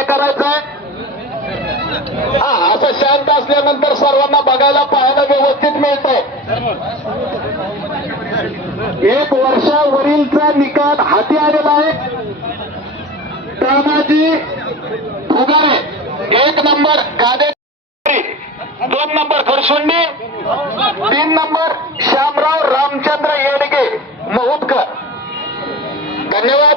काय करायचंय? हा असं शांत असल्यानंतर सर्वांना बघायला पाहायला व्यवस्थित मिळतंय. एक वर्षावरीलचा निकाल हाती आलेला आहे. तानाजी फुगारे एक नंबर. कादे दोन नंबर. खरसुंडी तीन नंबर. श्यामराव रामचंद्र येडगे महुतकर. धन्यवाद.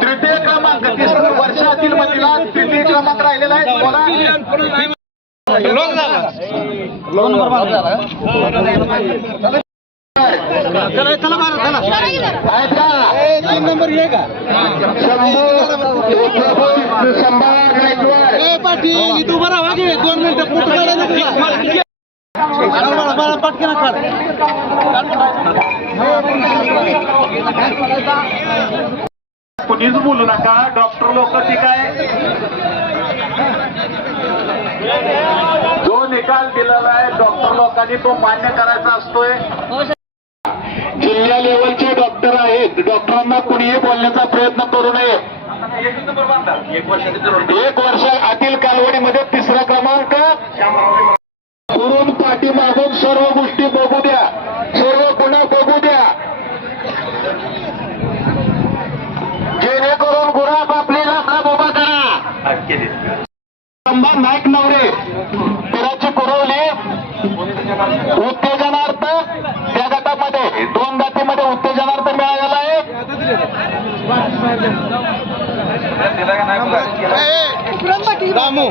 तृतीय क्रमांक तिसऱ्या वर्षातील महिला तृतीय क्रमांक राहिलेला आहे. बोला. आहेत का? नंबर ये का? तू बरा वागे दोन मिनिटं फोटो काढायला पटकन काढ. कुणीच बोलू नका डॉक्टर लोक ठीक आहे? जो निकाल दिलेला आहे डॉक्टर लोकांनी तो मान्य करायचा असतोय. जिल्हा लेवलचे डॉक्टर आहेत. डॉक्टरांना कुणीही बोलण्याचा प्रयत्न करू नये. एक वर्ष आतील कालवडीमध्ये तिसरा क्रमांक. करून पाठीमागून सर्व गोष्टी संभा नाईक नवरे पिराची कुरवली उत्तेजनार्थ त्या गटामध्ये दोन जातीमध्ये उत्तेजनार्थ मिळालेला आहे दामू